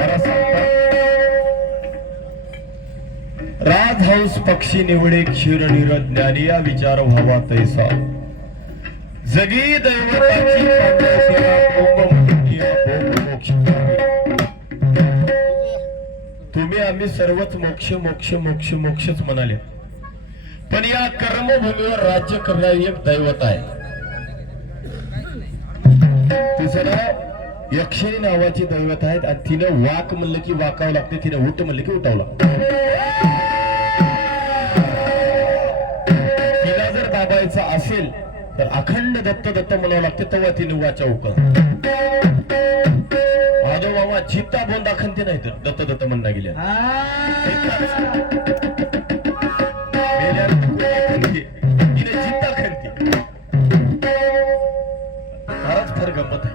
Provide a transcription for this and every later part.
महाराज सांगतात, राजहंस पक्षी निवडे क्षीर निर ज्ञानिया विचार व्हावा तैसा जगी दैवताची मोक्ष। तुम्ही आम्ही सर्वच मोक्ष मोक्ष मोक्ष मोक्षच म्हणाले, पण या कर्मभूमीवर राज्य करणारी एक दैवत आहे, तिचं नाव यक्षिणी नावाची दैवत आहेत आणि तिनं वाक म्हणलं की वाकावं लागते, तिनं उठ म्हणलं की उठावं लागतं। तिला जर दाबायचं असेल तर अखंड दत्त दत्त म्हणावं लागते, तेव्हा तिने वाचा उकळ। माझो मामा चित्ता बोंद अखंती नाही तर दत्त दत्त म्हणणं गेल्या तिने चित्ता खंती। महाराज फार गंमत आहे,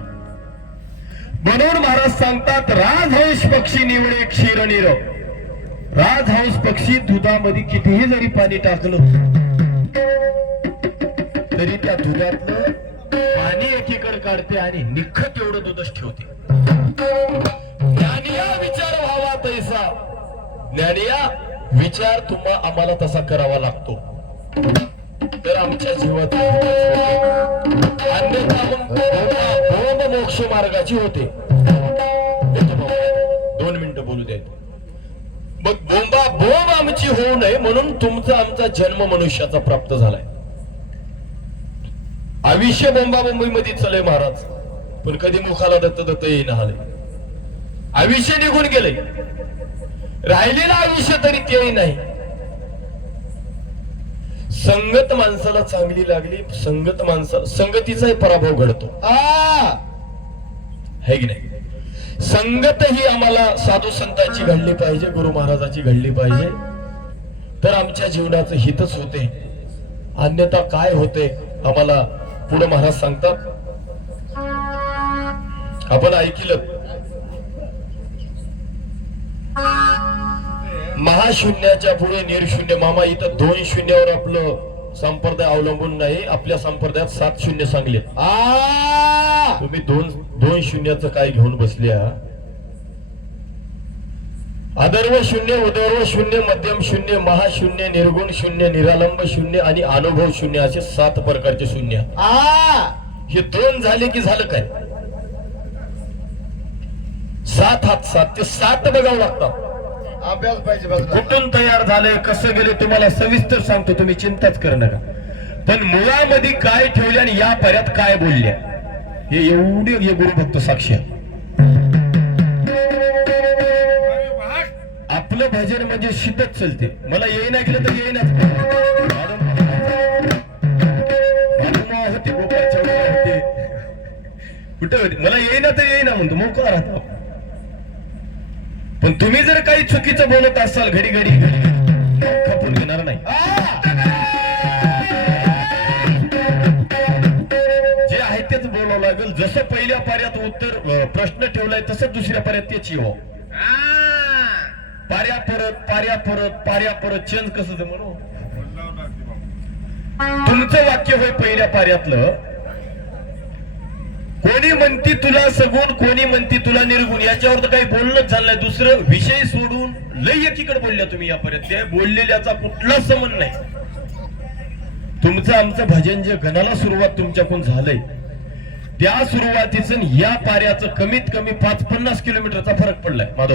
म्हणून महाराज सांगतात राजहंस पक्षी निवडे क्षीर निर। राजहंस पक्षी दुधामध्ये कितीही जरी पाणी टाकलं तरी त्या दुधातलं पाणी एकीकडे काढते आणि निखत एवढं दूधच ठेवते। ज्ञानिया विचार व्हावा तैसा, ज्ञानिया विचार तुम्हा आम्हाला तसा करावा लागतो तर आमच्या जीवात अन्यथा मग मोक्ष मार्गाची होते। 2 मिनिटं बोलू द्या, मग बोंबा बोंब आमची होऊ नये म्हणून तुमचा आमचा जन्म मनुष्याचा प्राप्त झालाय। आयुष्य बोंबा बोंबई मध्ये चले महाराज, पण कधी मुखाला दत्त दत्त येईन आले, आयुष्य निघून गेले, राहिलेलं आयुष्य तरी तेही नाही। संगत माणसाला चांगली लागली, संगत माणसाला संगतीचाही पराभव घडतो है की नाही। संगत ही आम्हाला साधू संतांची घडली पाहिजे, गुरु महाराजाची घडली पाहिजे, तर आमच्या जीवनाचं हितच होते, अन्यथा काय होते आम्हाला पुढे महाराज सांगतात। आपण ऐकलं महाशून्याच्या पुढे निर्शून्य। मामा इथं 2 शून्यावर आपलं संप्रदाय अवलंबून नाही, आपल्या संप्रदायात 7 शून्य सांगले। तुम्ही 2 शून्याचं काय घेऊन बसल्या? अधर्व शून्य, उदर्व शून्य, मध्यम शून्य, महाशून्य, निर्गुण शून्य, निरालंब शून्य आणि अनुभव शून्य असे 7 प्रकारचे शून्य। हे 2 झाले की झालं काय? 7 हात 7 ते 7 बघावं लागतात, अभ्यास पाहिजे। कुठून तयार झाले कसं गेले तुम्हाला सविस्तर सांगतो, तुम्ही चिंताच करू नका। पण मुळामध्ये काय ठेवले आणि या पर्यात काय बोलल्या हे एवढे हे गुरुभक्त साक्षी। आपलं भजन म्हणजे शिदत चलते, मला येईना गेलं तर येईनाच होते, गोपाळच्या होते, कुठे होते, मला येईना तर येईना म्हणतो, मोकळा राहतो। पण तुम्ही जर काही चुकीचं बोलत असाल घडी घडी खपून घेणार नाही। जे आहे तेच बोलावं लागेल, जसं पहिल्या पार्यात उत्तर प्रश्न ठेवलाय तसं दुसऱ्या पार्यात तेच येऊ। पार्या परत पार्या परत पार्या परत चेंज कसं म्हणू, तुमचं वाक्य होय पहिल्या पार्यातलं, कोणी म्हणती तुला सगुण, कोणी म्हणती तुला निर्गुण, याच्यावर तर काही बोलणंच झालं नाही। दुसरं विषय सोडून लय एकीकडे बोलल्या तुम्ही यापर्यंत, ते बोललेल्याचा कुठला संबंध नाही। तुमचं आमचं भजन जे गणाला सुरुवात तुमच्याकडून झालंय त्या सुरुवातीचं या पार्याचं कमीत कमी 50 किलोमीटरचा फरक पडलाय माधव।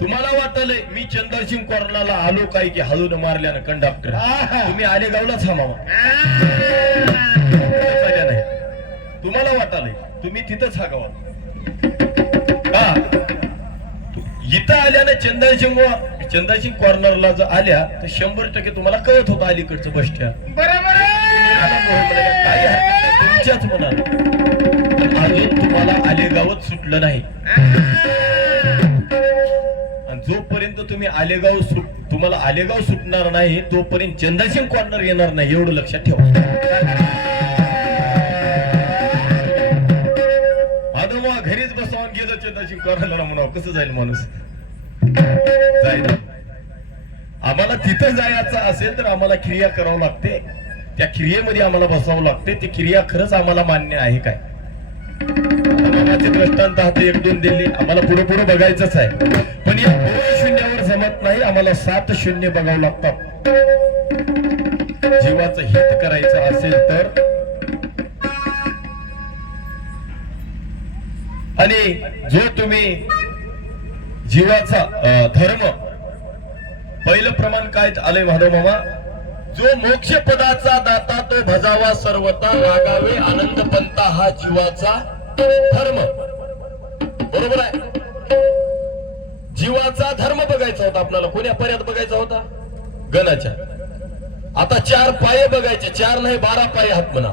तुम्हाला वाटलंय मी चंद्रसिंग कॉर्नरला आलो काय की हळून मारल्यानं कंडक्टर, तुम्ही आलेगावलाच हा मामा नाही, तुम्हाला वाटलंय तुम्ही तिथंच हा गावात। इथं आल्यानं चंद्रसिंग कॉर्नरला जर आल्या तर 100% तुम्हाला कळत होतं अलीकडचं बस स्टँड बरोबर काही तुमच्याच मनात, अजून तुम्हाला आलेगावच सुटलं नाही। जोपर्यंत तुम्ही तुम्हाला आलेगाव सुटणार नाही तोपर्यंत चंद्रसिंग कॉर्नर येणार नाही, एवढं लक्षात ठेवा। आता घरीच बसवून गेलं चंद्रसिंग कॉर्नरला म्हणावं कसं जाईल माणूस, जाईल। आम्हाला तिथं जायचं असेल तर आम्हाला क्रिया करावं लागते, त्या क्रियेमध्ये आम्हाला बसावं लागते, ती क्रिया खरंच आम्हाला मान्य आहे काय? मामाचे दृष्टांत हात एक दोन दिले, आम्हाला पुढे पुढे बघायचंच आहे. पण या 2 शून्यावर जमत नाही, आम्हाला 7 शून्य बघावं लागतात. जीवाचं हित करायचं असेल तर. आणि जो तुम्ही जीवाचा धर्म, पहिलं प्रमाण काय आलंय माधव मामा, जो मोक्ष पदाचा दाता तो भजावा सर्वता, लागावे आनंद पंता हा जीवाचा धर्म. बरोबर आहे. जीवाचा धर्म बघायचा होता आपल्याला. कोण्या पर्यात बघायचा होता? गणाच्या. आता 4 पाये बघायचे. 4 नाही 12 पाये हात म्हणा.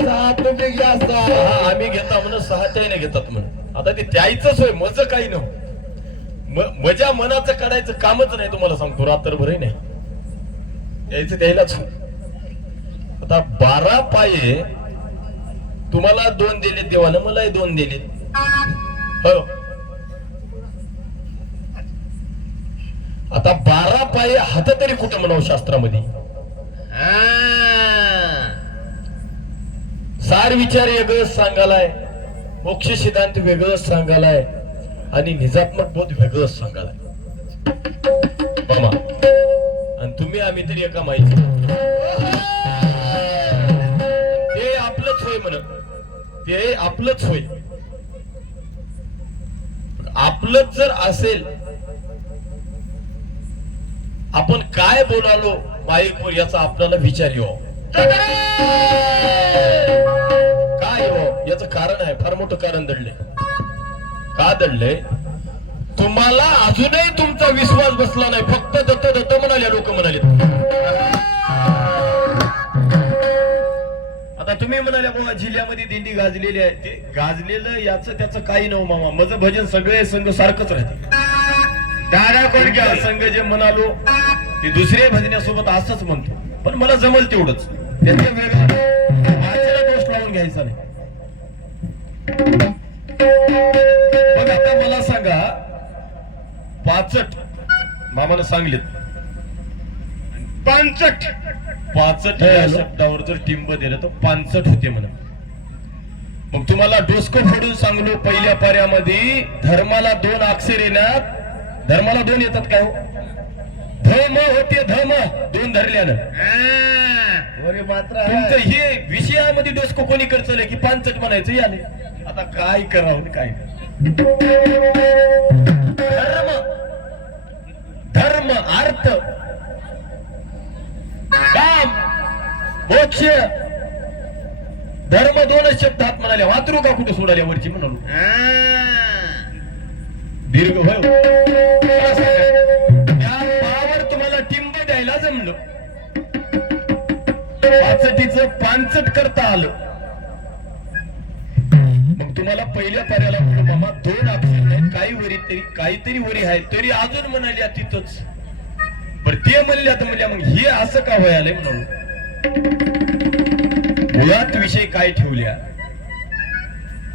6 तुम्ही घ्या, 6 आम्ही घेता म्हणून 6 त्याने घेतात म्हणून. आता ते द्यायचंच होय, मज काही नव्हतं. मजा मनाचं काढायचं कामच नाही. तुम्हाला सांगतो रात्रभरही नाही यायचं द्यायलाच. आता 12 पाये तुम्हाला 2 दिले देवानं, मलाही 2 दिले. हो. आता 12 पाये हात तरी कुठं म्हणावं शास्त्रामध्ये? सार विचार वेगळंच सांगालाय, मोक्ष सिद्धांत वेगळंच सांगालाय, आणि निजात्मक बोध वेगळंच सांगालाय मामा. आणि तुम्ही आम्ही तरी एका माहिती. ते आपलंच होय म्हणत, ते आपलंच होय. आपलंच जर असेल, आपण काय बोलालो माईकवर याचा आपल्याला विचार येऊ. काय येऊ याचं कारण आहे, फार मोठं कारण दडलंय. का दडलंय? तुम्हाला अजूनही तुमचा विश्वास बसला नाही. फक्त दत्त दत्त म्हणाले लोक म्हणाले. आता तुम्ही म्हणाले बाबा जिल्ह्यामध्ये दिंडी गाजलेली आहे. ते गाजलेलं याचं त्याचं काही नव्ह मामा. माझं भजन सगळे संघ सारखंच राहते. दादा कोण घ्या संघ जे म्हणालो ते दुसऱ्या भजनासोबत असंच म्हणतो. पण मला जमल तेवढंच. त्याच्या वेगळा दोष लावून घ्यायचा नाही. मग आता मला सांगा, 65 मामानं सांगलेत 65 या शब्दावर जर टिंब दिलं तर 65 होते म्हणून. मग तुम्हाला डोसकं फोडून सांगलो, पहिल्या पाऱ्यामध्ये धर्माला 2 अक्षर येणार. धर्माला 2 येतात काय हो? धम होते, धम 2 धरल्यानं. तुमचं हे विषयामध्ये डोसकं कोणी करचलं की 65 म्हणायचं याने. आता काय करावं काय? धर्म, धर्म अर्थ काम मोक्ष, धर्म 2च शब्दात म्हणाले. वातरू का कुठे सोडाल्या वरची म्हणालो. दीर्घ होय. त्या पावर तुम्हाला टिंब द्यायला जमलं. 65चं 65 करता आलं. मग तुम्हाला पहिल्या पाऱ्याला म्हणलं मामा 2 अक्षर नाही, काही वरी तरी काहीतरी वरी आहे तरी अजून म्हणाल्या तिथंच. पण ते म्हणल्या तर म्हणल्या मग हे असं का व्हायलंय म्हणून. मुळात विषय काय ठेवल्या?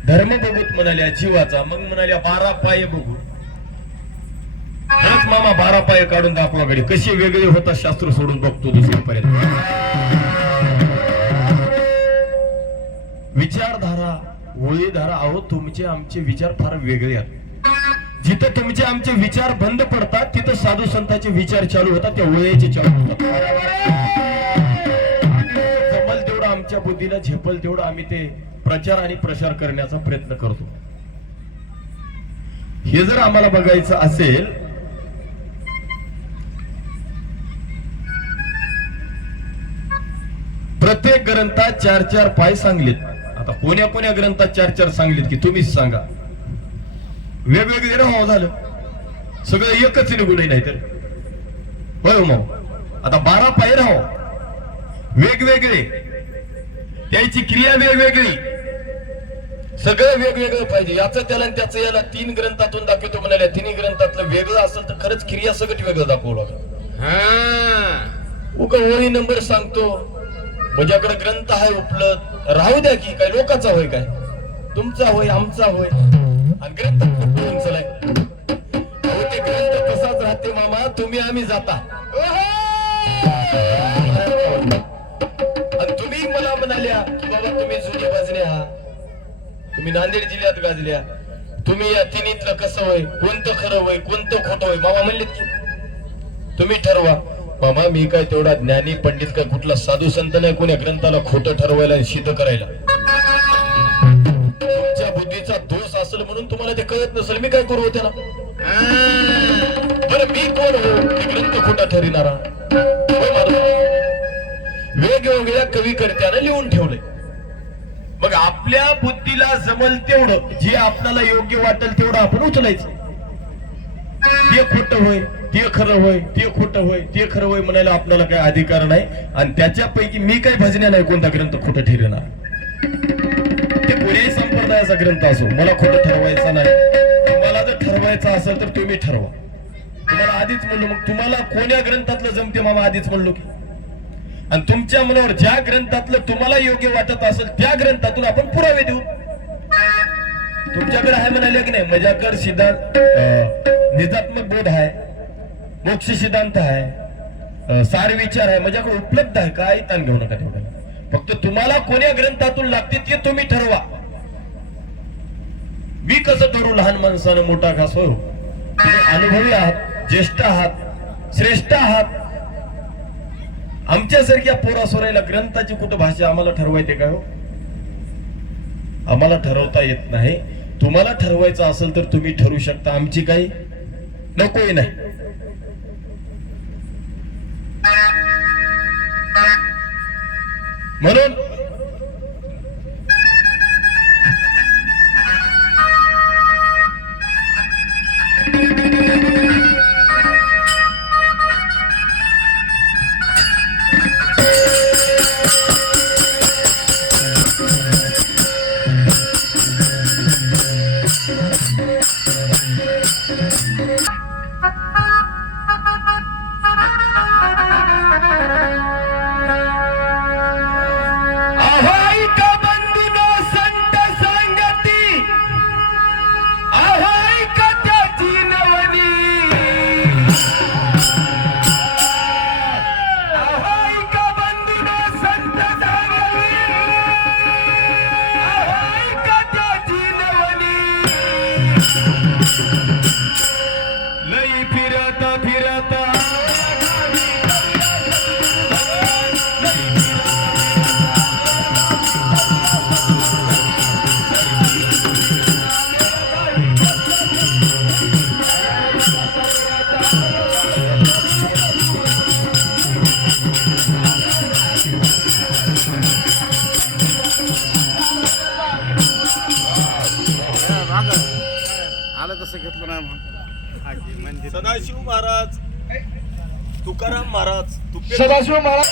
धर्म बघूत म्हणाल्या जीवाचा. मग म्हणाल्या 12 पाये बघू. खरंच मामा 12 पाये काढून दाखवा गडी. कसे वेगळे होतात शास्त्र सोडून बघतो दुसऱ्यापर्यंत. विचारधारा, वळीधारा. अहो तुमचे आमचे विचार फार वेगळे आहेत. जिथं तुमचे आमचे विचार बंद पडतात तिथं साधू संतांचे विचार चालू होतात. त्या वळीचे चालू होतात. जमल तेवढं आमच्या बुद्धीला झेपल तेवढं आम्ही ते प्रचार आणि प्रसार करण्याचा प्रयत्न करतो. हे जर आम्हाला बघायचं असेल प्रत्येक ग्रंथात 4-4 पाय सांगलेत. आता कोण्या कोण्या ग्रंथात 4-4 सांगलेत की तुम्हीच सांगा. वेगवेगळे राहावं झालं सगळं एकच निघून नाही तर होय मग. आता 12 पाय राहावं वेगवेगळे, त्याची क्रिया वेगवेगळी, सगळं वेगवेगळं पाहिजे. याचं त्याला आणि त्याचं याला 3 ग्रंथातून दाखवतो म्हणाल्या. 3 ग्रंथातलं वेगळं असेल तर खरंच क्रिया सगळं वेगळं दाखवू लागलं. उगा वही नंबर सांगतो. माझ्याकडे ग्रंथ आहे उपलब्ध, राहू द्या की काय लोकांचा होय काय? तुमचा होय आमचा होय. आणि ग्रंथ चलाय ते ग्रंथ तसाच राहते मामा. तुम्ही आम्ही जाता आणि तुम्ही मला म्हणाले आल्या की बाबा तुम्ही जुनी भजने आहात, तुम्ही नांदेड जिल्ह्यात गाजल्या, तुम्ही या तिन्हीतलं कसं होय, कोणतं खरं होय, कोणतं खोटं होय, मामा म्हणलेत की तुम्ही ठरवा. मामा मी काय तेवढा ज्ञानी पंडित काय कुठला साधू संत नाही कोण्या ग्रंथाला खोटं ठरवायला आणि सिद्ध करायला. तुमच्या बुद्धीचा दोष असेल म्हणून तुम्हाला ते कळत नसेल, मी काय करू त्याला. बरं मी कोण हो ते ग्रंथ खोटा ठरविणारा. वेगवेगळ्या कविकर्त्याने लिहून ठेवलंय. मग आपल्या बुद्धीला जमल तेवढं, जे आपल्याला योग्य वाटेल तेवढं आपण उचलायचं. ते खोटं होय, ते खरं होय, ते खोटं होय, ते खरं होय म्हणायला आपल्याला काही अधिकार नाही. आणि त्याच्यापैकी मी काही भजण्या नाही कोणता ग्रंथ खोटं ठरवणार. ते कोणीही संप्रदायाचा ग्रंथ असो, मला खोटं ठरवायचं नाही. तुम्हाला जर ठरवायचं असेल तर तुम्ही ठरवा. तुम्हाला आधीच म्हणलो, मग तुम्हाला कोण्या ग्रंथातलं जमते मामा आधीच म्हणलो की. आणि तुमच्या मनावर ज्या ग्रंथातलं तुम्हाला योग्य वाटत असेल त्या ग्रंथातून आपण पुरावे देऊ. तुमच्याकडे आहे म्हणाले की नाही, मजाकर सिद्धांत, निजात्मक बोध आहे, मोक्ष सिद्धांत आहे, सार विचार आहे, माझ्याकडे उपलब्ध आहे. काय ताण घेऊ नका तेवढं. फक्त तुम्हाला कोण्या ग्रंथातून लागते ते तुम्ही ठरवा. मी कसं ठरवू लहान माणसानं मोठा घास होय. तुम्ही अनुभवी आहात, ज्येष्ठ आहात, श्रेष्ठ आहात. आमच्यासारख्या पोरा सोरायला ग्रंथाची कुठं भाषा आम्हाला ठरवायचे काय हो? आम्हाला ठरवता येत नाही. तुम्हाला ठरवायचं असेल तर तुम्ही ठरवू शकता, आमची काही नकोय नाही. म्हणून लई फिरता फिरता आलं तसं घेतलं नाही म्हणून. सदाशिव महाराज, तुकाराम महाराज, सदाशिव महाराज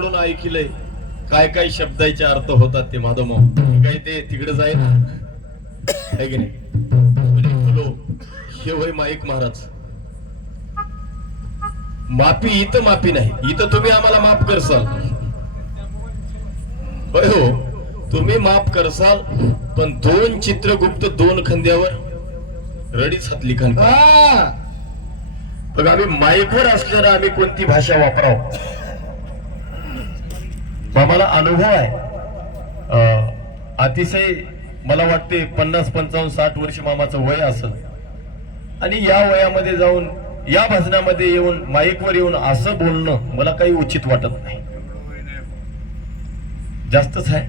मामाकडून ऐकलंय काय काय शब्दाचे अर्थ होतात ते माधव मामा काय ते तिकडे जाईल है की नाही बोलो हे वय माईक महाराज माफी इथं माफी नाही इथं तुम्ही आम्हाला माफ करसाल होय हो तुम्ही माफ करसाल पण दोन चित्रगुप्त दोन खांद्यावर रडीच हातली खान बघ आम्ही माईकवर असल्यानं आम्ही कोणती भाषा वापराव आम्हाला अनुभव आहे अतिशय मला वाटते 50-55-60 वर्ष मामाचं वय असेल आणि या वयामध्ये जाऊन या भजनामध्ये येऊन माईकवर येऊन असं बोलणं मला काही उचित वाटत नाही जास्तच आहे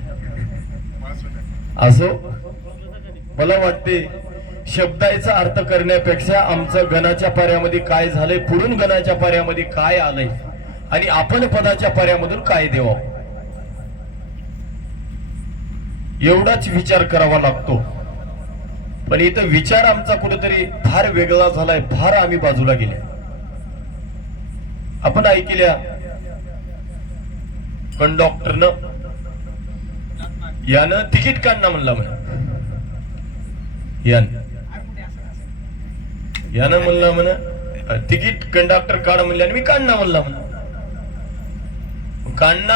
असो मला वाटते शब्दाचा अर्थ करण्यापेक्षा आमचं गणाच्या पाऱ्यामध्ये काय झालंय पुढून गणाच्या पाऱ्यामध्ये काय आलंय आणि आपण पदाच्या पाऱ्यामधून काय देवावं एवढाच विचार करावा लागतो पण इथं विचार आमचा कुठेतरी फार वेगळा झालाय फार आम्ही बाजूला गेल्या आपण ऐकल्या कंडक्टरनं यानं तिकीट काढणं म्हणला म्हणा यानं म्हणलं म्हणा तिकीट कंडक्टर काढ म्हणले आणि मी काढणं म्हणला म्हणा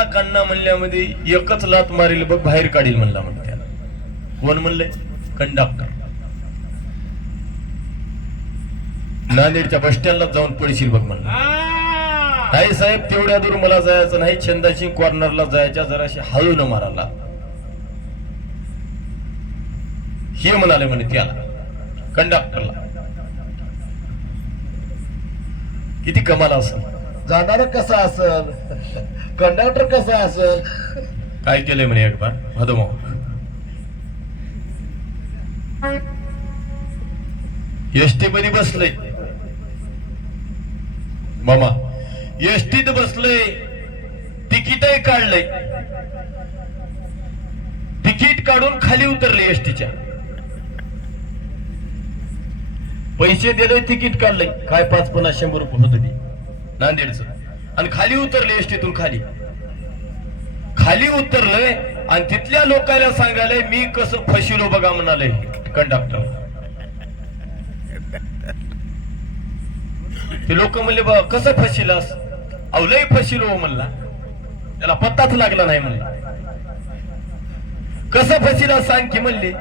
काढणं म्हणल्यामध्ये एकच लात मारील बघ बाहेर काढील म्हणला म्हणा त्याला कोण म्हणले कंडक्टर नांदेडच्या बस स्टँडला जाऊन पडशील बघ म्हणला नाही साहेब तेवढ्या दूर मला जायचं नाही चंदाची कॉर्नरला जायच्या जराशी हळू न मारायला हे म्हणाले म्हणे त्याला कंडक्टरला किती कमाल असेल जाणार कसा असल कंडक्टर कसा असल काय केलंय म्हणे एक बार माधव एसटी मध्ये बसलंय मामा एसटीत बसलंय तिकीटही काढलंय तिकीट काढून खाली उतरले एसटीच्या पैसे दिले तिकीट काढलंय काय 550-100 रुपये होत ते नांदेडचं आणि खाली उतरले एसटीतून खाली उतरलंय आणि तिथल्या लोकांना सांगायला मी कसं फसिलो बघा म्हणाले कंडक्टर ते लोक म्हणले बा कसं फसिलास अवलय फसिलो म्हणला त्याला पत्ताच लागला नाही म्हणला कसं फसिला सांग की म्हणले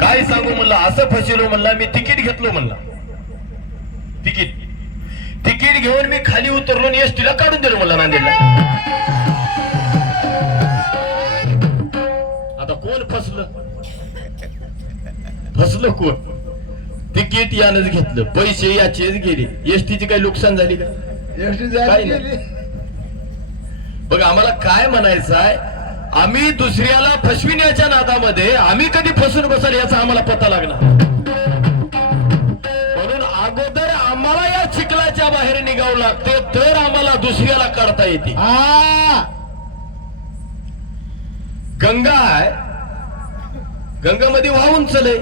काय सांगू म्हणलं असं फसिलो म्हणला मी तिकीट घेतलो म्हणला तिकीट घेऊन मी खाली उतरलो आणि एसटीला काढून दिलो म्हणला नांदेडला आता कोण फसलं कोण तिकीट यानंच घेतलं पैसे याचेच गेले एसटीची काही नुकसान झाली का काय नाही बघ आम्हाला काय म्हणायचं आहे आम्ही दुसऱ्याला फसविण्याच्या नादामध्ये आम्ही कधी फसून बसाल याचा आम्हाला पता लागला म्हणून अगोदर आम्हाला या चिखलाच्या बाहेर निघावं लागते तर आम्हाला दुसऱ्याला काढता येते गंगा आहे गंगामध्ये वाहून चले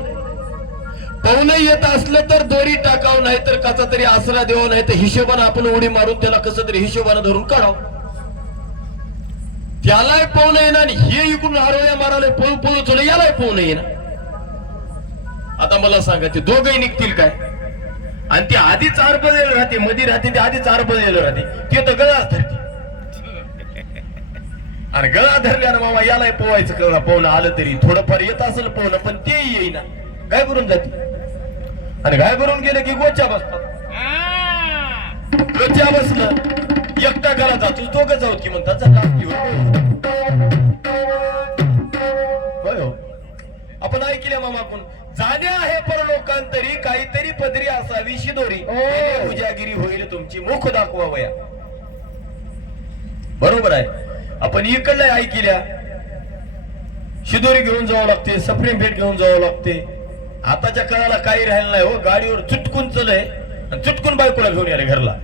पाहुणं येत असलं तर दोरी टाकावं नाही तर कसा तरी आसरा द्यावा नाही तर हिशोबानं आपण उडी मारून त्याला कसं तरी हिशोबानं धरून काढावं त्यालाही पाहुणं येणार आणि हे इकडून आरोया मारायला पळू चले यालाही पाहुणं येणार आता मला सांगा ते दोघही निघतील काय आणि ते आधीच आरबळलेलं राहते मध्ये राहते ते आधीच आरबळलेलं राहते ते तर गळाच धरते आणि गळा धरल्यानं मामा यालाही पोवायचं कळा पाहुणं आलं तरी थोडंफार येत असेल पाहुणं पण तेही येईना काय करून जाते आणि काय करून गेले की गोच्या बसतात गोच्या बसलं एकटा घरा जातो दोघं जाऊ की म्हणतात आपण ऐकले मामाकून जाण्या आहे परलोकांतरी काहीतरी पदरी असावी शिदोरी उजागिरी होईल तुमची मुख दाखवावया बरोबर आहे आपण इकडल्या ऐकल्या शिदोरी घेऊन जावं लागते सप्रेम भेट घेऊन जावं लागते आताच्या काळाला काही राहिलं नाही हो गाडीवर चुटकून चलय आणि चुटकून बायकोला घेऊन आले घरला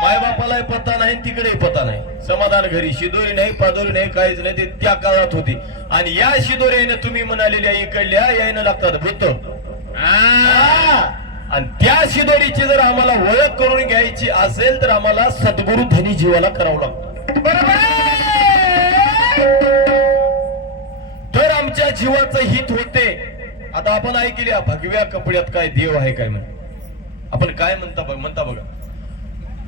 माय बापालाही पत्ता नाही तिकडेही पत्ता नाही समाधान घरी शिदोरी नाही पादोरी नाही काहीच नाही ते त्या काळात होते आणि या शिदोरीने तुम्ही म्हणालेल्या इकडल्या यायनं लागतात भूत आणि त्या शिदोरीची जर आम्हाला ओळख करून घ्यायची असेल तर आम्हाला सद्गुरु धनी जीवाला करावं लागतं. तर आमच्या जीवाचं हित होते. आता आपण ऐकले भगव्या कपड्यात काय देव आहे काय म्हणे. आपण काय म्हणता बघा,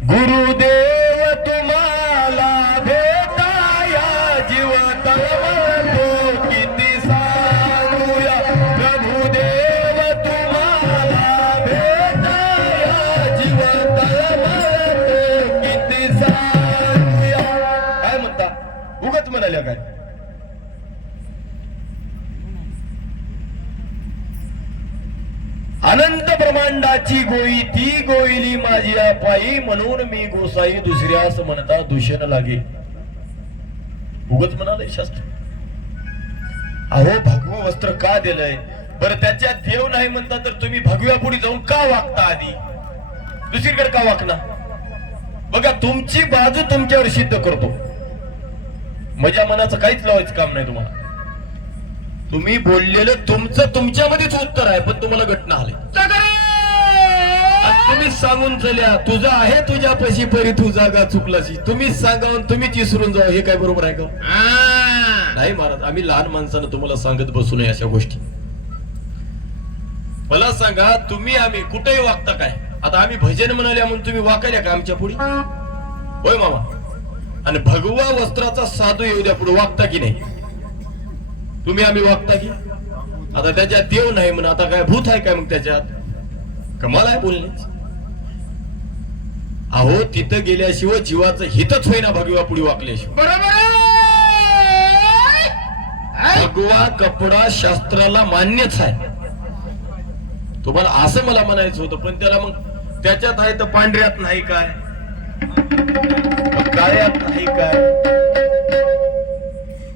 गुरुदेव तुम्हाला भेटाया जीव तळमळतो किती सांगूया. प्रभुदेव तुम्हाला भेटाया जीव तळमळतो किती सांगूया. काय म्हणता उगाच म्हणाल्या काय. अनंत ब्रह्मांडाची गोई ती गोईली माझी पायी म्हणून मी गोसाई दुसऱ्यास म्हणता दूषण लागे. उगच म्हणालंय शास्त्र. अहो भगवं वस्त्र का दिलंय बरं. त्याच्यात देव नाही म्हणता तर तुम्ही भगव्या पुढे जाऊन का वागता आधी दुसरीकडे का वागना. बघा तुमची बाजू तुमच्यावर सिद्ध करतो. माझ्या मनाचं काहीच लावायचं काम नाही तुम्हाला. तुम्ही बोललेलं तुमचं तुमच्यामध्येच उत्तर आहे पण तुम्हाला घटना आले. तुम्ही सांगून चल्या तुझा आहे तुझ्या पशी परी तू जागा चुकलाशी. तुम्हीच सांगावून तुम्हीच विसरून जाऊ हे काय बरोबर आहे का. नाही महाराज आम्ही लहान माणसानं तुम्हाला सांगत बसू नये अशा गोष्टी. मला सांगा तुम्ही आम्ही कुठेही वागता काय. आता आम्ही भजन म्हणाल्या म्हणून तुम्ही वाकायला का आमच्या पुढे. होय मामा. आणि भगवा वस्त्राचा साधू येऊ द्या पुढे वागता की नाही तुम्ही आम्ही वागता की. आता त्याच्यात देव नाही म्हणून आता काय भूत आहे काय मग त्याच्यात कमाल आहे बोलणे. अहो तिथं गेल्याशिवाय जीवाचं हितच होईना भगवा पुढे वाकल्याशिवाय. बरोबर. भगवा कपडा शास्त्राला मान्यच आहे. तुम्हाला असं मला म्हणायचं होतं पण त्याला मग त्याच्यात आहे तर पांढऱ्यात नाही काय काळ्यात नाही काय.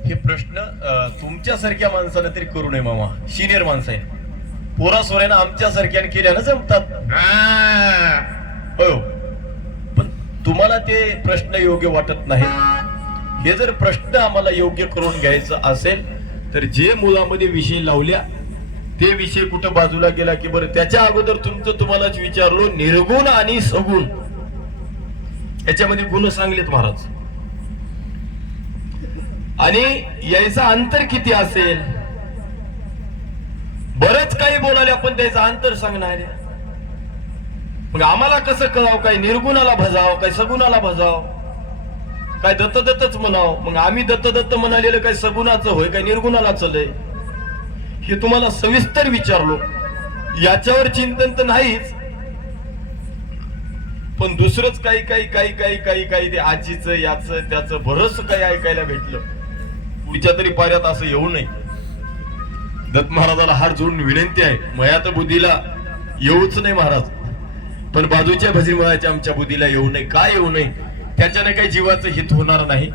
हे प्रश्न तुमच्यासारख्या माणसाला तरी करू नये मामा. सिनियर माणसं आहे. पोरा सोऱ्यानं आमच्यासारख्याने केल्यानं जमतात. हो पण तुम्हाला ते प्रश्न योग्य वाटत नाही. हे जर प्रश्न आम्हाला योग्य करून घ्यायचं असेल तर जे मुलामध्ये विषय लावल्या ते विषय कुठं बाजूला गेला की बरं. त्याच्या अगोदर तुमचं तुम्हालाच विचारलो निर्गुण आणि सगुण याच्यामध्ये गुण सांगलेत महाराज. आणि याचा अंतर किती असेल. बरंच काही बोलाले आपण त्याचं अंतर सांगणार. मग आम्हाला कसं कळावं काय निर्गुणाला भजाव काय सगुणाला भजाव काय दत्तदत्तच म्हणाव. मग आम्ही दत्तदत्त म्हणालेलं काय सगुणाचं होय काय निर्गुणाला चलय हे तुम्हाला सविस्तर विचारलो. याच्यावर चिंतन तर नाहीच पण दुसरंच काही काही काही काही काही काही ते आजीचं याचं त्याचं बरंच काही ऐकायला भेटलं. पुढच्या तरी पाऱ्यात असं येऊ नये. दत्त महाराजाला हात जोडून विनंती आहे मयात बुद्धीला येऊच नाही महाराज पण बाजूच्या भजनीमळाच्या आमच्या बुद्धीला येऊ नये. काय येऊ नये त्याच्याने काही जीवाचं हित होणार नाही.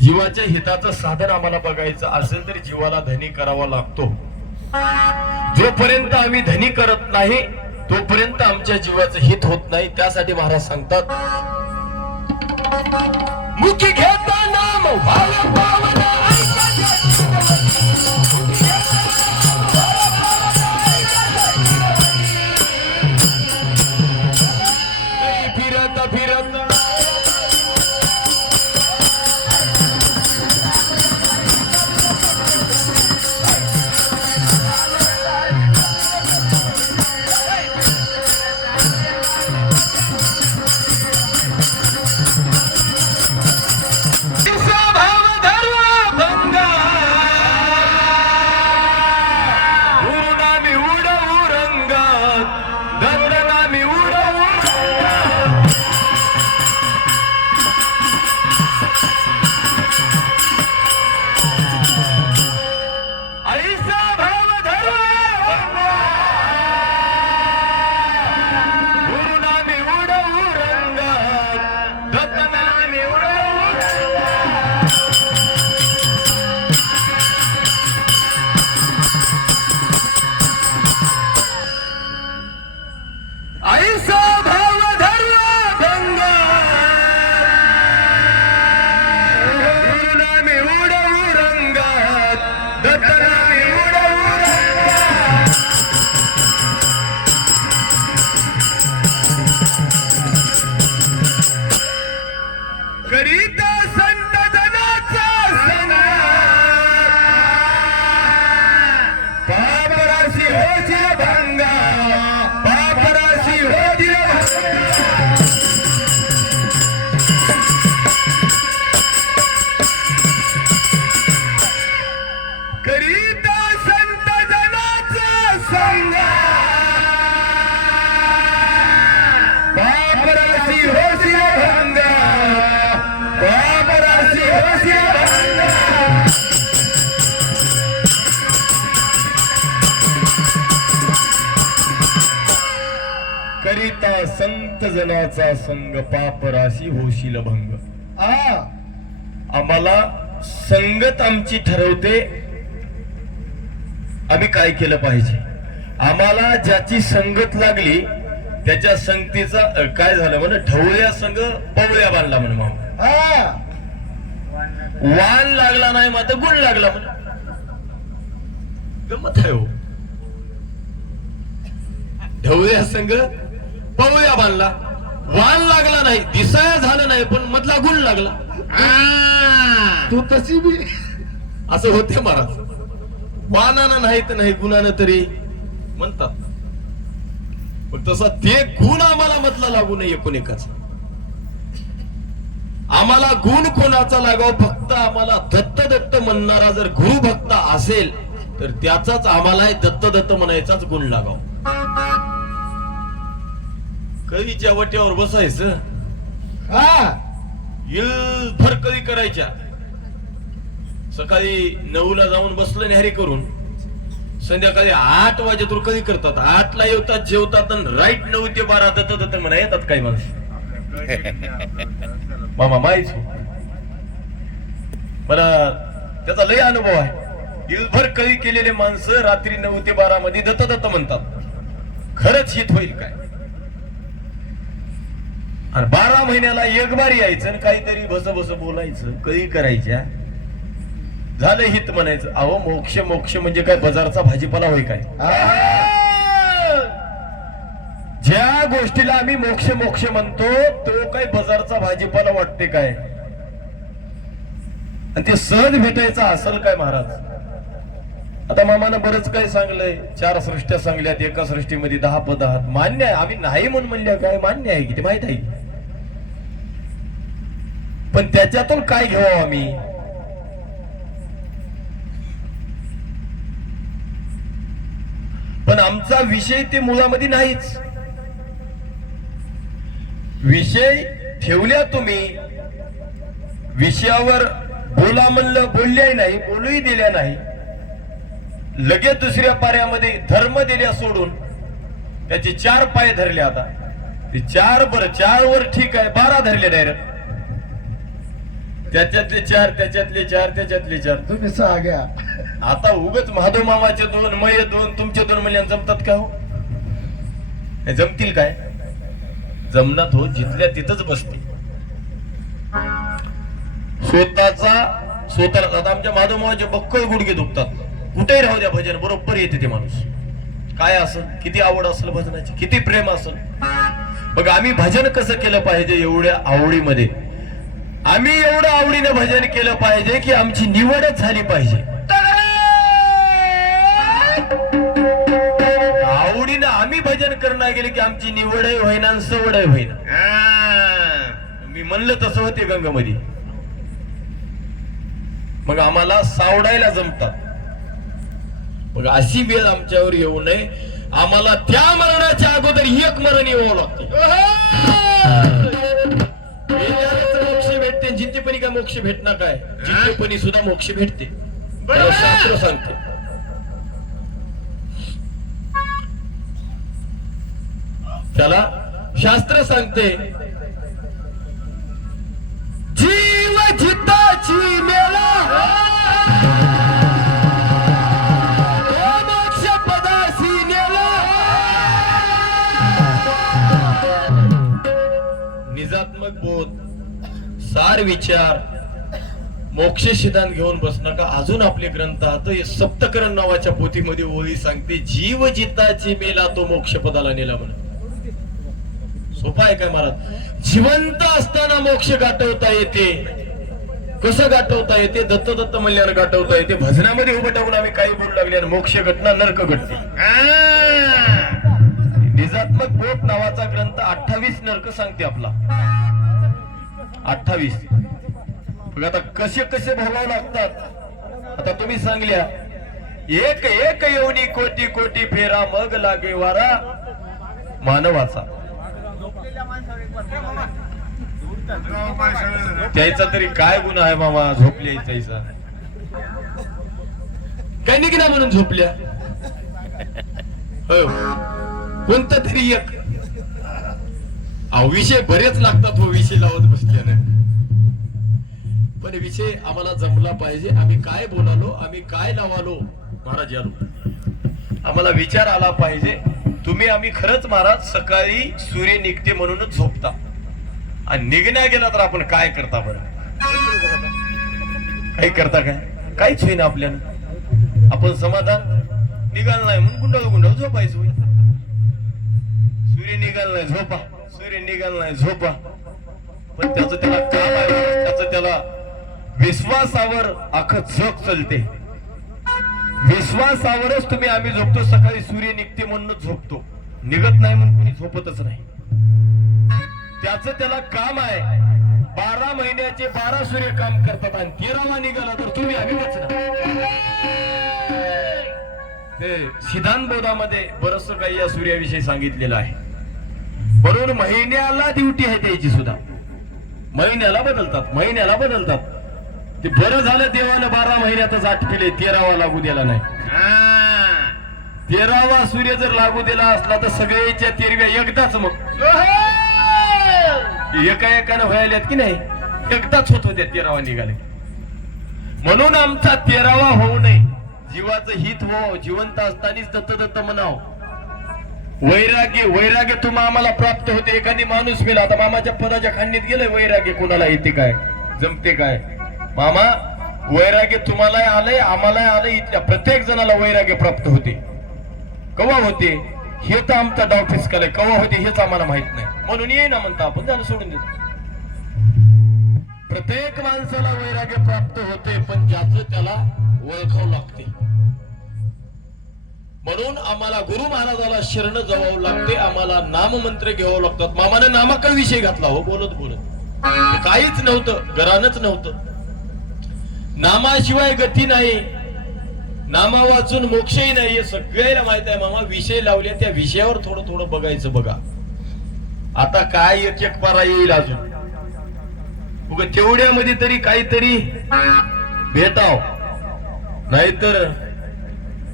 जीवाच्या हिताचं साधन आम्हाला बघायचं असेल तर जीवाला धनी करावा लागतो. जोपर्यंत आम्ही धनी करत नाही तोपर्यंत आमच्या जीवाचं हित होत नाही. त्यासाठी महाराज सांगतात मुखी घेता नाम व्हावं पावन फिरत फिरत करीता संत जनाचा संग पापराशी होशी भंग पापराशी होशी भंग करिता संत जनाचा संग पाप राशी होशील भंग. आम्हाला संगत आमची ठरवते आम्ही काय केलं पाहिजे. आम्हाला ज्याची संगत लागली त्याच्या संगतीचा काय झालं म्हण ढवळ्या संग पवळ्या बांधला म्हण मामा. वान लागला नाही मात्र गुण लागला म्हण. गमत आहे हो. ढवळ्या संग पवळ्या बांधला, वान लागला नाही, दिसाया झालं नाही, पण मधला गुण लागला. तू तशी बी असं होते महाराज. वानानं नाही तर नाही, गुणानं तरी म्हणतात. पण तसा ते गुण आम्हाला मधला लागू नये कोणेकाचा. आम्हाला गुण कोणाचा लागाव, फक्त आम्हाला दत्त दत्त म्हणणारा जर गुरु भक्त असेल तर त्याचाच आम्हाला दत्त दत्त म्हणायचाच गुण लागाव. कधीच्या वट्यावर बसायचं, भर कधी करायच्या. सकाळी 9ला जाऊन बसलं न्यारी करून, संध्याकाळी 8 वाजेतून कधी करतात. 8ला येतात, जेवतात, आणि राईट 9 ते 12 दत्त दत्त म्हणा येतात काही माणसं. मामा माहीच मला त्याचा लय अनुभव आहे. इलभर कधी केलेले माणसं रात्री 9 ते 12 मध्ये दत्त दत्त म्हणतात. खरंच हित होईल काय. आणि 12 महिन्याला एक बार यायचं आणि काहीतरी बस बस बोलायचं, कधी करायच्या झालं हित म्हणायचं. अहो मोक्ष मोक्ष म्हणजे काय बाजारचा भाजीपाला होय काय. ज्या गोष्टीला आम्ही मोक्ष मोक्ष म्हणतो तो काय बाजारचा भाजीपाला वाटते काय. आणि ते सहज भेटायचा असेल काय महाराज. आता मामानं बरंच काय सांगलंय. 4 सृष्ट्या सांगल्यात, एका सृष्टीमध्ये 10 पद आहात. मान्य आहे, आम्ही नाही म्हणून म्हणल्या काय मान्य आहे की ते माहित आहे. पण त्याच्यातून काय घेऊ आम्ही. पण आमचा विषय ते मुळामध्ये नाहीच. विषय ठेवल्या तुम्ही, विषयावर बोला म्हणलं बोलल्याही नाही, बोलूही दिल्या नाही. लगेच दुसऱ्या पाऱ्यामध्ये धर्म दिल्या सोडून त्याचे 4 पाय धरले. आता ते 4 बरं 4 वर ठीक आहे, 12 धरले डायरेक्ट. त्याच्यातले 4, त्याच्यातले 4, त्याच्यातले 4. तुम्ही 6 घ्या. आता उगच महादेव मामाचे 2, मय 2, तुमचे 2 म्हणले जमतात का हो. हे जमतील काय. जमनात हो, जिथल्या तिथंच बसते. स्वतःला आता आमच्या महादेव मामाचे बक्कळ गुडघे दुखतात. कुठेही राहू द्या भजन बरोबर येते ते माणूस. काय असेल, किती आवड असेल भजनाची, किती प्रेम असेल. बघ आम्ही भजन कसं केलं पाहिजे. एवढ्या आवडीमध्ये आम्ही एवढं आवडीने भजन केलं पाहिजे की आमची निवडच झाली पाहिजे. आवडीनं आम्ही भजन करणं गेले की आमची निवडही होईना आणि सवडही होईना. मी म्हणलं तसं होते गंगामध्ये. मग आम्हाला सावडायला जमतात. मग अशी वेळ आमच्यावर येऊ नये. आम्हाला त्या मरणाच्या अगोदर एक मरण येऊ लागते. मोक्ष भेटते. जितेपणी काय मोक्ष भेटणार काय. जितेपणी सुद्धा मोक्ष भेटते. शास्त्र सांगते. त्याला शास्त्र सांगते जीव जिताची मेला मोक्ष पदासी नेला. निजात्मक बोध, सार विचार, मोक्ष सिद्धांत घेऊन बस नका. अजून आपले ग्रंथात सप्तकरण नावाच्या पोथीमध्ये ओळी सांगते जीव जिताची मेला तो मोक्ष पदाला नेला म्हणून. सोपा आहे काय महाराज. जिवंत असताना मोक्ष गाठवता येते. कसं गाठवता येते. दत्त दत्त म्हणल्यानं गाठवता येते. भजनामध्ये उभं टाकून आम्ही काही बोलू लागले मोक्ष घटना नरक घडते. निजात्मक बोध नावाचा ग्रंथ 28 नरक सांगते आपला. 28. आता कसे कसे भोगावं लागतात. आता तुम्ही सांगल्या एक एक येऊनी कोटी कोटी फेरा मग लागे वारा मानवाचा. त्याचा तरी काय गुन्हा आहे मामा झोपल्या त्याचा काही नाही की ना म्हणून झोपल्या. हो कोणता तरी एक विषय बरेच लागतात हो विषय लावत बसल्याने. पण विषय आम्हाला जमला पाहिजे. आम्ही काय बोलालो आम्ही काय लावालो महाराज यारो आम्हाला विचार आला पाहिजे. तुम्ही आम्ही खरंच महाराज सकाळी सूर्य निघते म्हणूनच झोपता आणि निघण्या गेला तर आपण काय करता बरं. काही करता काय काहीच होईना आपल्याला. आपण समाधान निघाल नाही म्हणून गुंडाळू गुंडाळू झोपायचं. सूर्य निघाल नाही झोपा सूर्य निघाल नाही झोपा. पण त्याचं त्याला काम आहे. त्याचं त्याला विश्वासावर अख्खं जग चालते. विश्वासावरच तुम्ही आम्ही झोपतो. सकाळी सूर्य निघते म्हणूनच झोपतो. निघत नाही म्हणून कोणी झोपतच नाही. त्याचं त्याला काम आहे. 12 महिन्याचे 12 सूर्य काम करतात आणि 13वा निघाला तर तुम्ही आम्ही वाचणार. ते सिद्धांत बोधामध्ये बरंच काही या सूर्याविषयी सांगितलेलं आहे. म्हणून महिन्याला ड्युटी आहे त्याची सुद्धा. महिन्याला बदलतात. ते बरं झालं देवानं 12 महिन्यातच आटपिले 13वा लागू दिला नाही. 13वा सूर्य जर लागू दिला असला तर सगळ्याच्या 13व्या एकदाच मग एका एकानं व्हायल्यात की नाही एकदाच होत होत्या 13वा निघाले. म्हणून आमचा 13वा होऊ नये. जीवाचं हित हो. जिवंत असतानाच दत्त म्हणाव. वैराग्य तुम्हा आम्हाला प्राप्त होते. एखादी माणूस मेला आता मामाच्या पदाच्या खांडीत गेलंय. वैराग्य कोणाला येते काय जमते काय मामा. वैराग्य तुम्हाला आलंय आम्हाला आलंय. इथल्या प्रत्येक जणाला वैराग्य प्राप्त होते. कवा होते हे तर आमचा डाव फिसकालाय. कवा होते हेच आम्हाला माहित नाही. म्हणून ये ना म्हणता आपण झालं सोडून देतो. प्रत्येक माणसाला वैराग्य प्राप्त होते पण ज्याचं त्याला ओळखावं लागते. म्हणून आम्हाला गुरु महाराजाला शरण जावं लागते. आम्हाला नाममंत्र घ्यावं लागतात. मामाने नामाकडे विषय घातला हो. बोलत काहीच नव्हतं. घरानच नव्हतं. नामाशिवाय गती नाही. नामा वाचून मोक्षही नाही हे सगळ्याला माहित आहे. मामा विषय लावले त्या विषयावर थोडं थोडं बघायचं. बघा आता काय एक एक पारा येईल अजून. तेवढ्यामध्ये तरी काहीतरी भेटाव. नाहीतर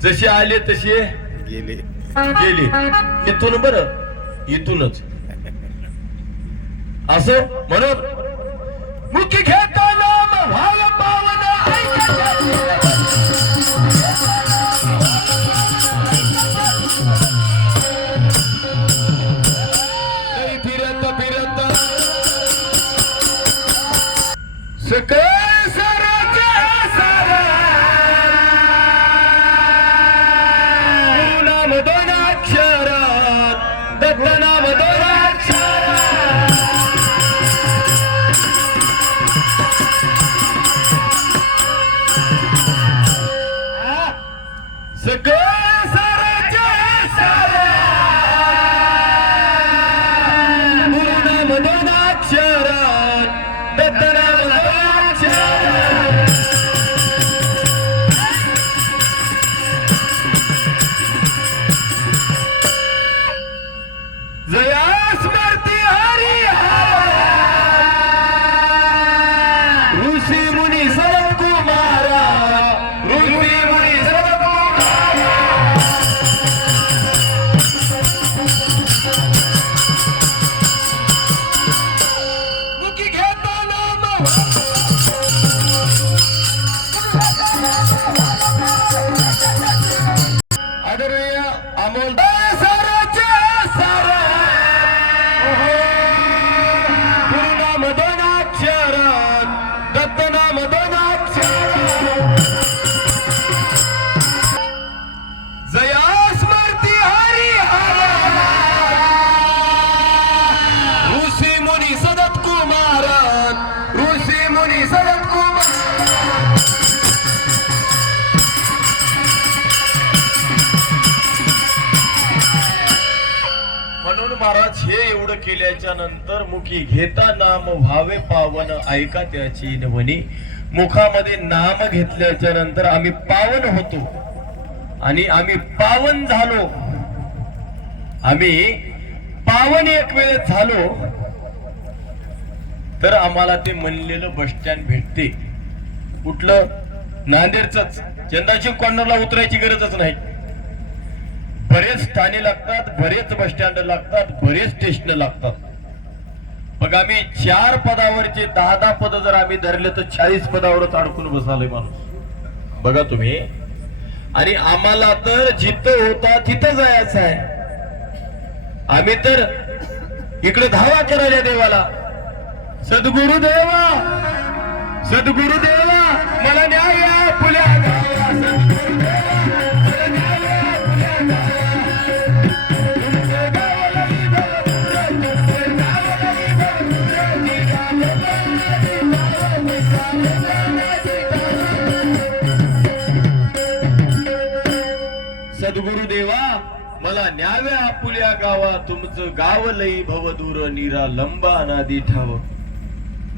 जसे आले तसे गेले. इथून बरं इथूनच असं म्हणून मुखी घेता नाम भाव पावन फिरत सगळे महाराज हे एवढं केल्याच्या नंतर मुखी घेता नाम व्हावे पावन ऐका त्याची नवनी. मुखामध्ये नाम घेतल्याच्या नंतर आम्ही पावन होतो. आणि आम्ही पावन झालो, आम्ही पावन एक वेळ झालो तर आम्हाला ते म्हणलेलं बस स्टँड भेटते. कुठलं? नांदेडच. चंदाची कॉर्नरला उतरायची गरजच नाही. बरेच ठाणे लागतात, बरेच बस स्टँड लागतात, बरेच स्टेशन लागतात. मग आम्ही 4 पदावरचे 10 पद जर आम्ही धरले तर 40 पदावरच अडकून बसालोय माणूस. बघा तुम्ही. आणि आम्हाला तर जिथं होता तिथं जायचं आहे. आम्ही तर इकडे धावा करायला देवाला. सद्गुरुदेवा, सद्गुरुदेवा मला न्याय या फुल्या गावा. सद्गुरुदेवा मला न्याय या फुल्या गावा. तुमच्या गावाला मी बघतो, तुमच्या गावाला मी बघतो. सद्गुरुदेवा मला न्याव्या आपुल्या गावा. तुमचं गाव लई भवदूर निरा लंबा अनादी ठाव.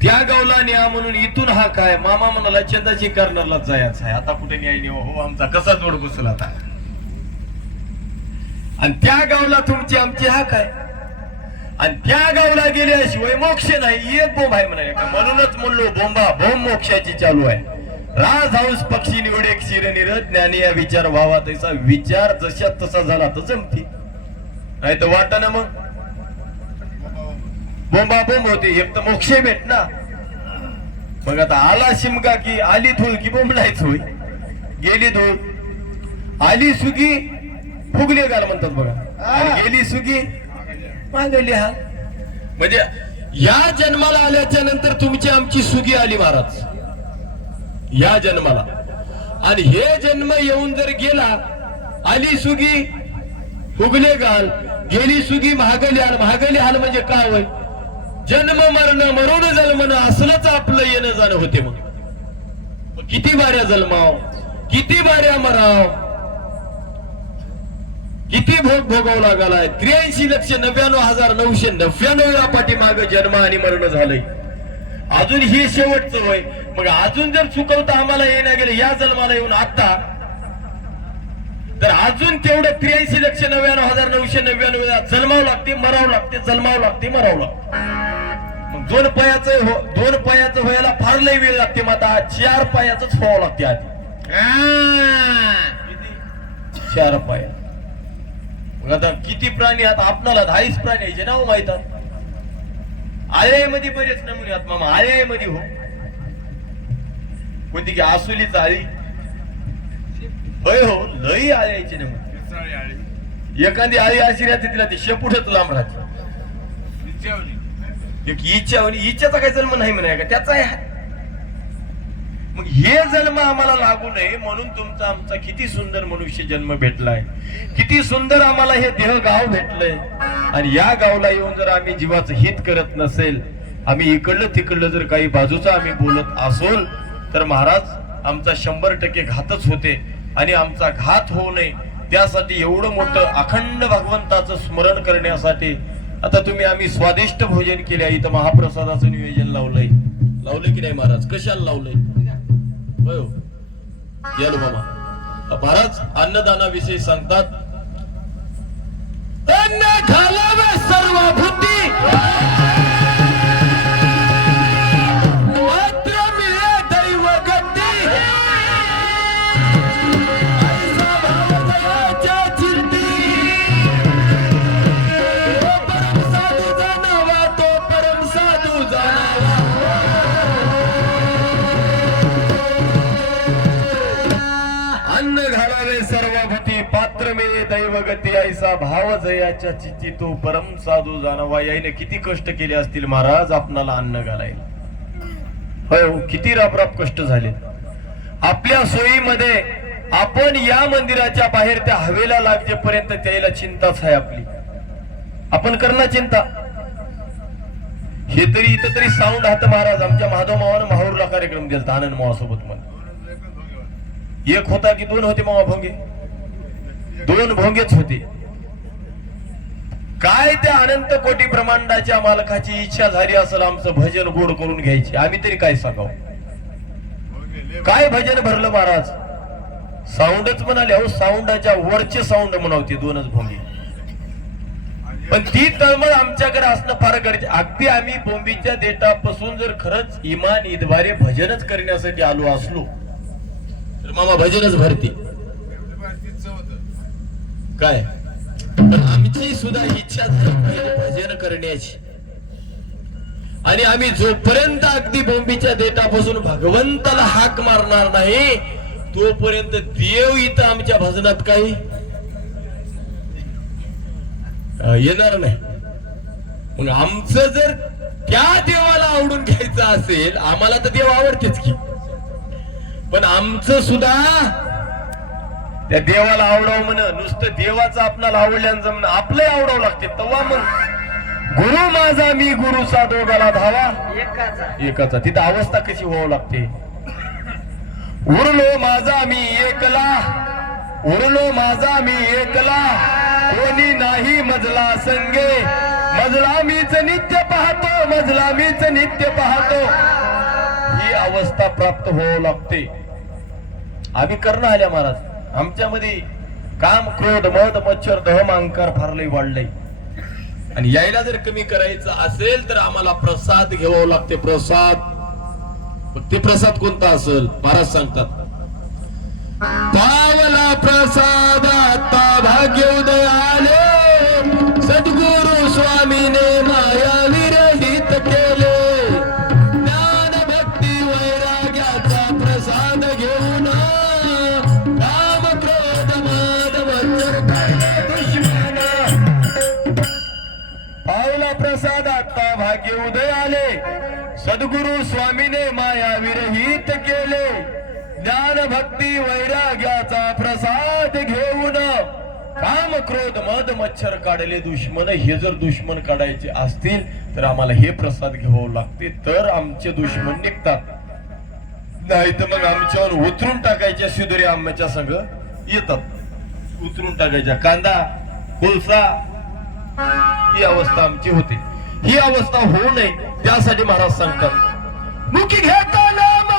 त्या गावला न्या म्हणून इथून हा काय मामा म्हणाला चंदाची कर्नरला जायचं आहे. आता कुठे न्याय नेवा हो, आमचा कसा जोड घुसला आता. आणि त्या गावला तुमची आमची हा काय. आणि त्या गावला गेल्याशिवाय मोक्ष नाही. एक बोंब आहे म्हणाले का. म्हणूनच म्हणलो बोंबा बोंब मोक्षाची चालू आहे. राजहंस पक्षी निवड एक शिरनिर ज्ञानी या विचार व्हावा. त्याचा विचार जशा तसा झाला तर जमती, नाही तर वाटा ना मग बोंबा बोंब होते. एक तर मोक्ष भेट ना. मग आता आला शिमगा की आली धूळ की बोंबलायच होय. गेली धूळ, आली सुगी फुगले गाल म्हणतात बघा. आणि गेली सुगी मागली हाल. म्हणजे या जन्माला आल्याच्या नंतर तुमची आमची सुगी आली महाराज, या जन्माला. आणि हे जन्म येऊन जर गेला, आली सुगी फुगले गाल, गेली सुगी महागली हाल. महागली हाल म्हणजे काय होय. जन्म मरण मरून जन्मन असलंच आपलं येणं जाणं होते. मग किती बाऱ्या जन्माव, किती बाऱ्या मराव, किती भोग भोगावं लागालाय. 83,99,999 वेळा पाठीमाग जन्म आणि मरण झालंय. अजून ही शेवटचं होय. मग अजून जर चुकवता आम्हाला येणं गेलं या जन्माला येऊन आता, तर अजून तेवढं 83,99,999 वेळा जन्मावं लागते, मरावं लागते, जन्मावं लागते, मरावं लागते. मग 2 पायाचं व्हायला फार लई वेळ लागते. मग आता 4 पायाच व्हावं लागते आधी. 4 पाया. मग आता किती प्राणी आहेत आपणाला? 10 प्राणी यायचे नाव माहित. आळ्यामध्ये बरेच नमुने आहेत मामा. आळ्यामध्ये हो कोणती की आसुलीच आळी होय हो, लई आळ्याचे नमुने. एखादी आळी अशी राहते तिला ते शेपूटच लांब राहते. इच्छाचा काही जन्म नाही म्हणाय का त्याचा आहे. मग हे जन्म आम्हाला लागू नये म्हणून तुमचा आमचा किती सुंदर मनुष्य जन्म भेटलाय. किती सुंदर आम्हाला हे देह गाव भेटलंय. आणि या गावला येऊन जर आम्ही जीवाचं हित करत नसेल, आम्ही इकडलं तिकडलं जर काही बाजूचं आम्ही बोलत असोल, तर महाराज आमचा 100% घातच होते. आणि आमचा घात होऊ नये त्यासाठी एवढं मोठं अखंड भगवंताचं स्मरण करण्यासाठी आता तुम्ही आम्ही स्वादिष्ट भोजन केले. इथं महाप्रसादाचं नियोजन लावलंय की नाही महाराज? कशाला लावलंय होय हो? यालो मामा. महाराज अन्नदानाविषयी सांगतात, अन्न घालावे सर्व भूती, मात्र मिळे दैव गती. ऐसा भाव दयाच्या चिंती, तो परम साधू जाणावा, तो परम साधू जाणावा. अन्न घालावे सर्वभूती, पात्र मिळे दैवगती. ऐसा भाव जयाच्या चित्ती, तो परम साधू जाणावा. याने किती कष्ट केले असतील महाराज आपणाला अन्न घालायला. होय, किती राबराब कष्ट झाले. आपल्या सोयीमध्ये आपण या मंदिराच्या बाहेर त्या हवेला लागजेपर्यंत त्याला चिंताच आहे आपली. आपण करणं चिंता. हे तरी इथं तरी साऊंड हात महाराज आमच्या माधव मावानं माहूरला कार्यक्रम दिला आनंद मावासोबत. मला एक होता की 2 होते मावा भोंगे? 2 भोंगेच होते. काय त्या अनंत कोटी ब्रह्मांडाच्या मालकाची इच्छा झाली असेल आमचं भजन गोड करून घ्यायची. आम्ही तरी काय सांगावं? काय भजन भरलं महाराज. साऊंडच म्हणाले अहो, साऊंडाच्या वरचे साऊंड म्हणावते दोनच भोंगे. पण ती तळमळ आमच्याकडे असणं फार गरजेचं. अगदी आम्ही बोंबीच्या देठापासून जर खरंच इमान इदवारे भजनच करण्यासाठी आलो असलो तर मामा भजनच भरते काय. पण आमची सुद्धा इच्छा झाली पाहिजे भजन करण्याची. आणि आम्ही जोपर्यंत अगदी बोंबीच्या देठापासून भगवंताला हाक मारणार नाही तोपर्यंत देव इथं आमच्या भजनात काही येणार नाही. मग आमचं जर त्या देवाला आवडून घ्यायचं असेल, आम्हाला तर देव आवडतेच की, पण आमचं सुद्धा त्या देवाला आवडावं म्हण. नुसतं देवाचं आपल्याला आवडल्यानं जमणं, आपलंही आवडावं लागते. तेव्हा मग गुरु माझा मी गुरुचा दोघाला धावा एकाचा. तिथं अवस्था कशी व्हावं लागते. उरलो माझा मी एकला, उरलो माझा मी एकला, कोणी नाही मजला संगे, मजला मीच नित्य पाहतो, मजला मीच नित्य पाहतो. ही अवस्था प्राप्त व्हावं लागते. आम्ही करणं आल्या महाराज. आमच्यामध्ये काम क्रोध मद मच्छर दहम अहंकार फार लई वाढलंय. आणि यायला जर कमी करायचं असेल तर आम्हाला प्रसाद घ्यावं लागते. प्रसाद. ते प्रसाद कोणता असेल महाराज सांगतात. पावला प्रसाद आता भाग्य उदय आले, सद्गुरु स्वामीने माया विरहित केले, ज्ञान भक्ती वैराग्याचा प्रसाद घेऊन काम क्रोध मद मच्छर दुश्मन. पावला प्रसाद आता भाग्य उदय आले, सद्गुरु स्वामीने माया विरहित केले, ज्ञान भक्ती वैराग्याचा प्रसाद घेऊन काम क्रोध मद मच्छर काढले दुश्मन. हे जर दुश्मन काढायचे असतील तर आम्हाला हे प्रसाद घ्यावं लागते, तर आमचे दुश्मन निघतात. नाही तर मग आमच्यावर उतरून टाकायच्या शिदोरी आंब्याच्या संग येतात. उतरून टाकायच्या कांदा कोळसा, ही अवस्था आमची होते. ही अवस्था होऊ नये त्यासाठी महाराज सांगतात मुखी घेता नाम